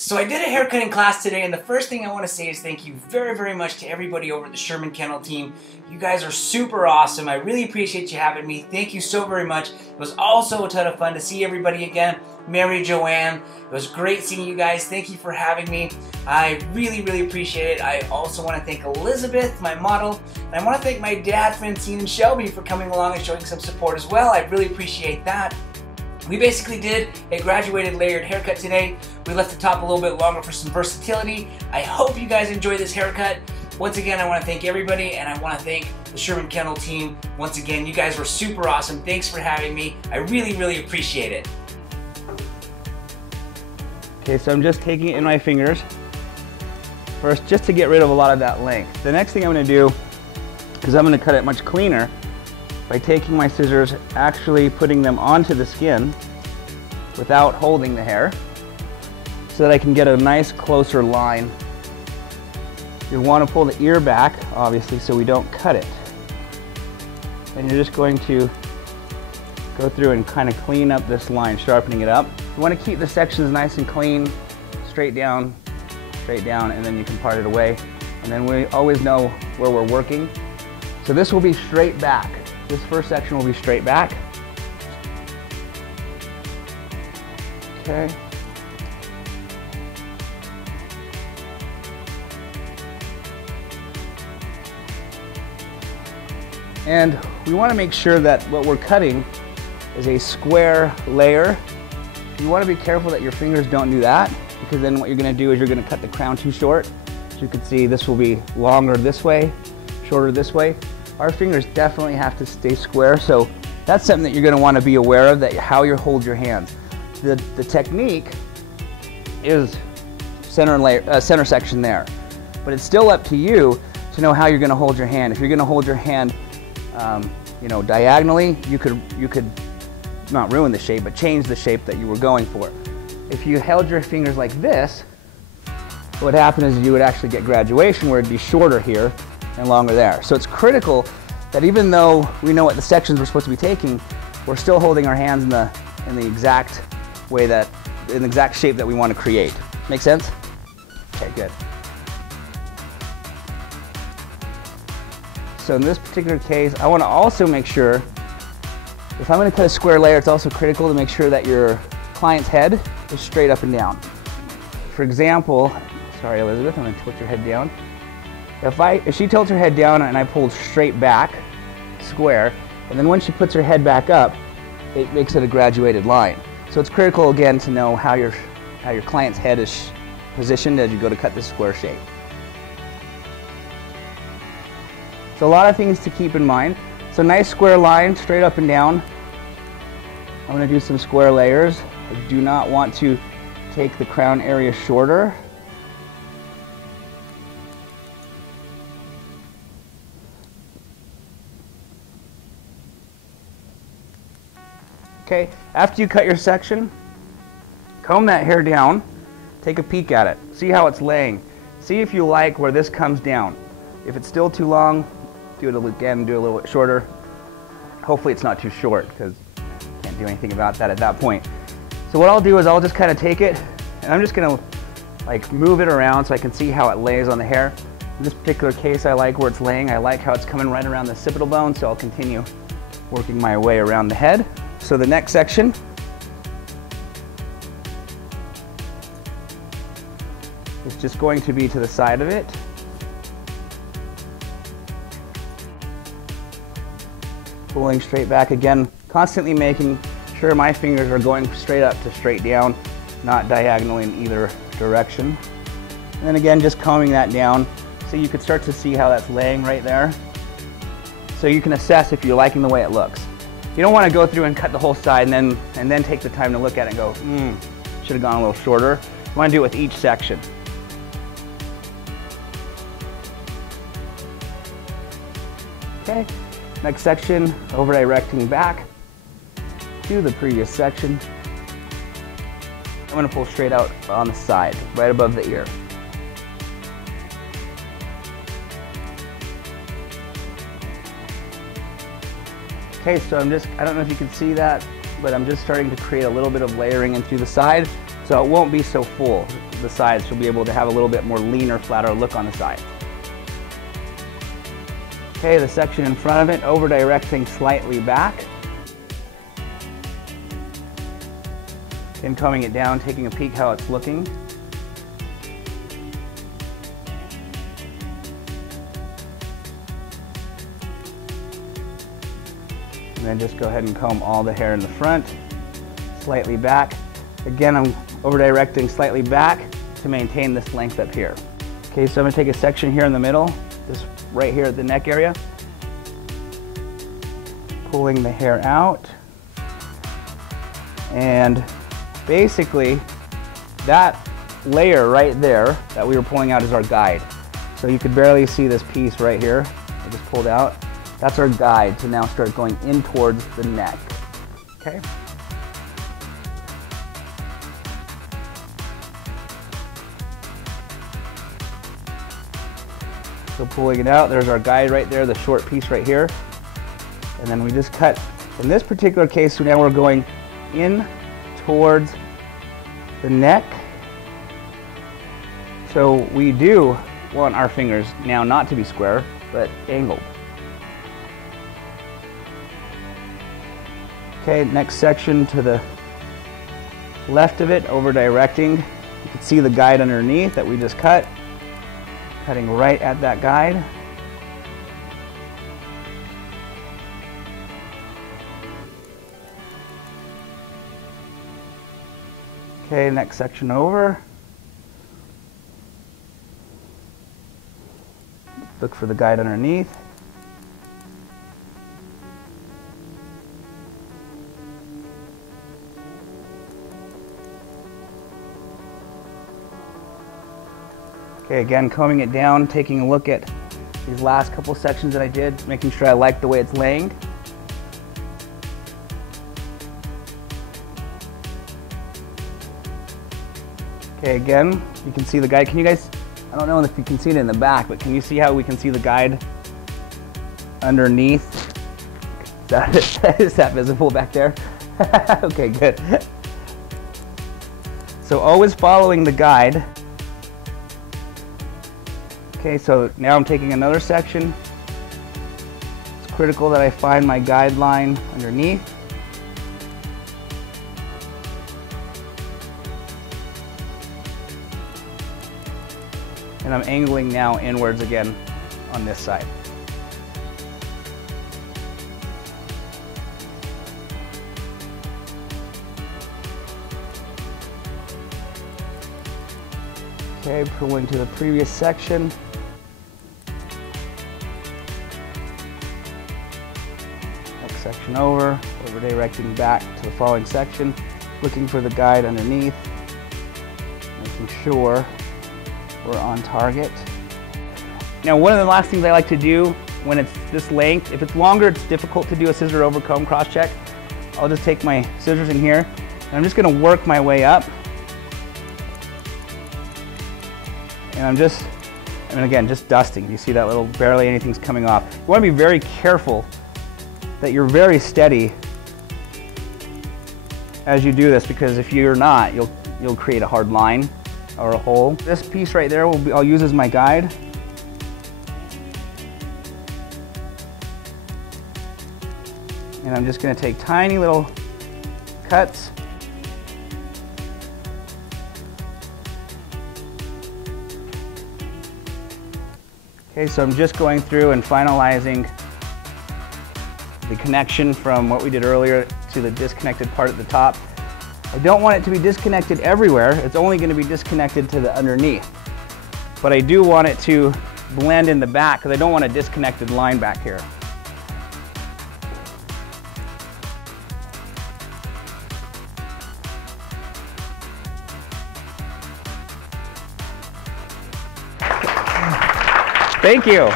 So I did a haircutting class today, and the first thing I want to say is thank you very, very much to everybody over at the Sherman Kennel team. You guys are super awesome. I really appreciate you having me. Thank you so very much. It was also a ton of fun to see everybody again. Mary Joanne, it was great seeing you guys. Thank you for having me. I really, really appreciate it. I also want to thank Elizabeth, my model, and I want to thank my dad, Francine and Shelby, for coming along and showing some support as well. I really appreciate that. We basically did a graduated layered haircut today. We left the top a little bit longer for some versatility. I hope you guys enjoy this haircut. Once again, I want to thank everybody, and I want to thank the Sherman Kennel team. Once again, you guys were super awesome. Thanks for having me. I really, really appreciate it. Okay, so I'm just taking it in my fingers first, just to get rid of a lot of that length. The next thing I'm going to do is I'm going to cut it much cleaner by taking my scissors, actually putting them onto the skin without holding the hair, so that I can get a nice closer line. You want to pull the ear back, obviously, so we don't cut it. And you're just going to go through and kind of clean up this line, sharpening it up. You want to keep the sections nice and clean, straight down, and then you can part it away. And then we always know where we're working. So this will be straight back. This first section will be straight back. Okay. And we want to make sure that what we're cutting is a square layer. You want to be careful that your fingers don't do that, because then what you're going to do is you're going to cut the crown too short. As you can see, this will be longer this way, shorter this way. Our fingers definitely have to stay square, so that's something that you're going to want to be aware of, that how you hold your hands. The technique is center section there, but it's still up to you to know how you're going to hold your hand. If you're going to hold your hand, diagonally, you could not ruin the shape, but change the shape that you were going for. If you held your fingers like this, what would happen is you would actually get graduation, where it'd be shorter here and longer there. So it's critical that even though we know what the sections we're supposed to be taking, we're still holding our hands in the exact way in the exact shape that we want to create. Make sense? Okay, good. So in this particular case, I want to also make sure, if I'm going to cut a square layer, it's also critical to make sure that your client's head is straight up and down. For example, sorry Elizabeth, I'm going to tilt your head down. If she tilts her head down and I pull straight back, square, and then when she puts her head back up, it makes it a graduated line. So it's critical again to know how your client's head is positioned as you go to cut this square shape. So a lot of things to keep in mind. So nice square line, straight up and down. I'm going to do some square layers. I do not want to take the crown area shorter. Okay, after you cut your section, comb that hair down, take a peek at it, see how it's laying. See if you like where this comes down. If it's still too long, do it again, do it a little bit shorter. Hopefully it's not too short, because can't do anything about that at that point. So what I'll do is I'll just kind of take it, and I'm just going to move it around so I can see how it lays on the hair. In this particular case, I like where it's laying. I like how it's coming right around the occipital bone, so I'll continue working my way around the head. So the next section is just going to be to the side of it. Pulling straight back again, constantly making sure my fingers are going straight up to straight down, not diagonally in either direction. And then again, just combing that down so you could start to see how that's laying right there. So you can assess if you're liking the way it looks. You don't want to go through and cut the whole side and then take the time to look at it and go, should have gone a little shorter. You want to do it with each section. Okay, next section, over directing back to the previous section. I'm going to pull straight out on the side, right above the ear. Okay, so I don't know if you can see that, but I'm just starting to create a little bit of layering in through the side. So it won't be so full, the sides. She'll be able to have a little bit more leaner, flatter look on the side. Okay, the section in front of it, over directing slightly back. And combing it down, taking a peek how it's looking. And then just go ahead and comb all the hair in the front, slightly back. Again, I'm over directing slightly back to maintain this length up here. Okay, so I'm gonna take a section here in the middle, this right here at the neck area. Pulling the hair out. And basically, that layer right there that we were pulling out is our guide. So you could barely see this piece right here. I just pulled out. That's our guide to now start going in towards the neck. Okay. So pulling it out, there's our guide right there, the short piece right here. And then we just cut. In this particular case, so now we're going in towards the neck. So we do want our fingers now not to be square, but angled. Okay, next section to the left of it, over directing. You can see the guide underneath that we just cut. Cutting right at that guide. Okay, next section over. Look for the guide underneath. Okay, again, combing it down, taking a look at these last couple sections that I did, making sure I like the way it's laying. Okay, again, you can see the guide. Can you guys, I don't know if you can see it in the back, but can you see how we can see the guide underneath? Is that visible back there? Okay, good. So always following the guide. Okay, so now I'm taking another section. It's critical that I find my guideline underneath. And I'm angling now inwards again on this side. Okay, pulling to the previous section. Section over directing back to the following section, looking for the guide underneath, making sure we're on target. Now, one of the last things I like to do when it's this length, if it's longer, it's difficult to do a scissor over comb cross check. I'll just take my scissors in here, and I'm just going to work my way up. And again, just dusting. You see that little, barely anything's coming off. You want to be very careful that you're very steady as you do this, because if you're not, you'll create a hard line or a hole. This piece right there I'll use as my guide. And I'm just going to take tiny little cuts. Okay, so I'm just going through and finalizing the connection from what we did earlier to the disconnected part at the top. I don't want it to be disconnected everywhere. It's only going to be disconnected to the underneath. But I do want it to blend in the back because I don't want a disconnected line back here. Thank you.